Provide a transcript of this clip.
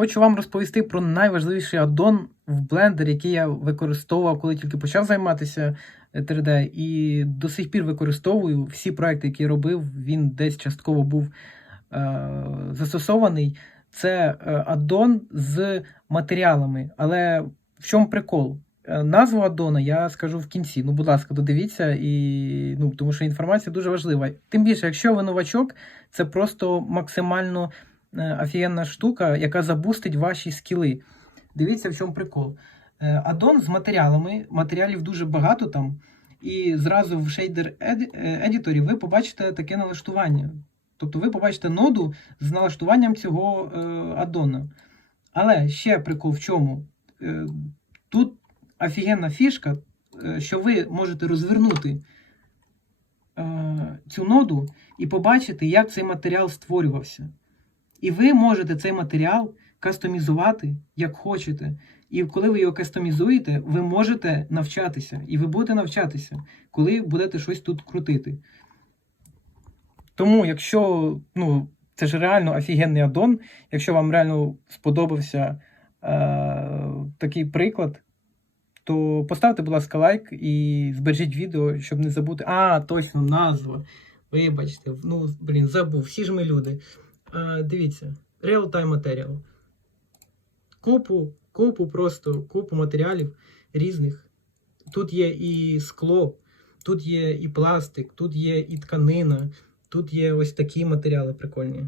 хочу вам розповісти про найважливіший аддон в Blender, який я використовував, коли тільки почав займатися 3D, і до сих пір використовую всі проекти, які робив, він десь частково був е, застосований. Це е, аддон з матеріалами. Але в чому прикол? Е, Назву аддона я скажу в кінці. Ну, будь ласка, додивіться, і, ну, тому що інформація дуже важлива. Тим більше, якщо ви новачок, це просто максимально е, офігенна штука, яка забустить ваші скіли. Дивіться, в чому прикол. Е, Аддон з матеріалами, матеріалів дуже багато там, і зразу в Shader Edi- Editor ви побачите таке налаштування. Тобто ви побачите ноду з налаштуванням цього е, аддона. Але ще прикол в чому? Е, тут офігенна фішка, е, що ви можете розвернути е, цю ноду і побачити, як цей матеріал створювався. І ви можете цей матеріал кастомізувати як хочете. І коли ви його кастомізуєте, ви можете навчатися. І ви будете навчатися, коли будете щось тут крутити. Тому, якщо ну, це ж реально офігенний аддон, якщо вам реально сподобався е, такий приклад, то поставте, будь ласка, лайк і збережіть відео, щоб не забути. А, точно, назва. Вибачте, ну, блін, забув, всі ж ми люди. Е, дивіться, Real-Time Material. Купу, купу просто, купу матеріалів різних. Тут є і скло, тут є і пластик, тут є і тканина, тут є ось такі матеріали прикольні.